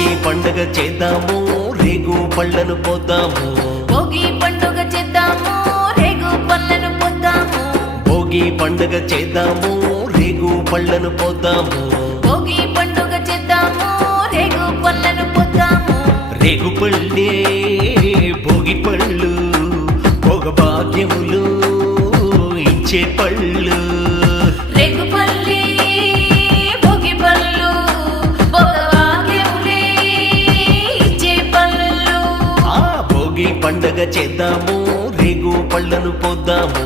భోగి పండుగ చేద్దాము రేగు పళ్ళను పోద్దాము భోగి పండుగ చేద్దాము రేగు పళ్ళను పోద్దాము భోగి పండుగ చేద్దాము రేగు పళ్ళను పోద్దాము భోగి పండుగ చేద్దాము రేగు పళ్ళను పోద్దాము రేగు పళ్ళే భోగి పళ్ళు భోగ భాగ్యములు ఇచ్చే పళ్ళు రేగు పళ్ళే భోగి పళ్ళు భోగభాగ్యములే ఇచ్చే పళ్ళు ఆ భోగి పండుగ చేద్దాము రేగు పళ్ళను పోద్దాము